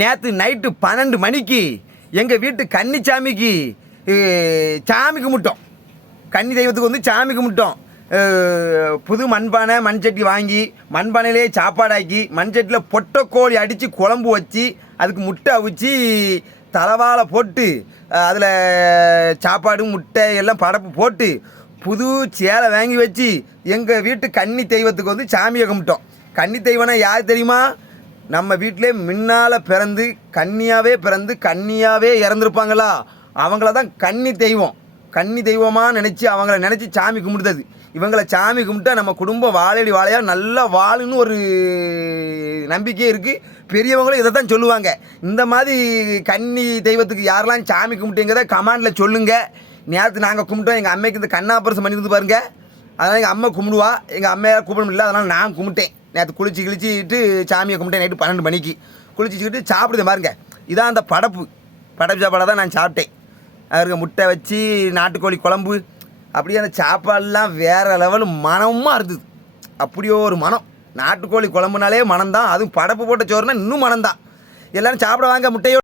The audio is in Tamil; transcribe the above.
நேற்று நைட்டு 12 மணிக்கு எங்கள் வீட்டு கன்னிச்சாமிக்கு சாமி கும்பிட்டோம். கன்னி தெய்வத்துக்கு வந்து சாமி கும்பிட்டோம். புது மண்பானை மண்சட்டி வாங்கி மண்பானையிலே சாப்பாடாக்கி மண்சட்டியில் பொட்டைக்கோழி அடித்து குழம்பு வச்சு அதுக்கு முட்டை அவிச்சு தலவாழை போட்டு அதில் சாப்பாடு முட்டை எல்லாம் படப்பு போட்டு புது சேலை வாங்கி வச்சு எங்கள் வீட்டு கன்னி தெய்வத்துக்கு வந்து சாமியை கும்பிட்டோம். கன்னி தெய்வம்னா யார் தெரியுமா? நம்ம வீட்டிலே முன்னால் பிறந்து கன்னியாகவே இறந்துருப்பாங்களா, அவங்கள தான் கன்னி தெய்வம். கன்னி தெய்வமாக நினச்சி அவங்கள நினச்சி சாமி கும்பிடுறது. இவங்களை சாமி கும்பிட்டா நம்ம குடும்பம் வாழையடி வாழையாக நல்லா வாழுன்னு ஒரு நம்பிக்கையே இருக்குது. பெரியவங்களும் இதை தான் சொல்லுவாங்க. இந்த மாதிரி கன்னி தெய்வத்துக்கு யாரெல்லாம் சாமி கும்பிட்டீங்கிறத கமெண்டில் சொல்லுங்கள். நேரத்து நாங்கள் கும்பிட்டோம். எங்கள் அம்மைக்கு இந்த கண்ணாபரசம் பண்ணியிருந்து பாருங்கள். அதனால் எங்கள் அம்மா கும்பிடுவா, எங்கள் அம்மையால் கூப்பிட முடியல. அதனால் நான் கும்பிட்டேன். நேற்று கிழிச்சிட்டு சாமியை கும்பிட்டேன். நைட்டு 12 மணிக்கு குளிச்சுக்கிட்டு சாப்பிடுதேன் பாருங்க. இதான் அந்த படப்பு சாப்பாடை தான் நான் சாப்பிட்டேன். அவருக்கு முட்டை வச்சு நாட்டுக்கோழி குழம்பு அப்படியே அந்த சாப்பாடெலாம் வேறு லெவல் மனமாக இருந்தது. அப்படியோ ஒரு மனம். நாட்டுக்கோழி குழம்புனாலே மனம்தான். அதுவும் படப்பு போட்ட சோறுனா இன்னும் மனம்தான். எல்லோரும் சாப்பிட வாங்க முட்டையோ.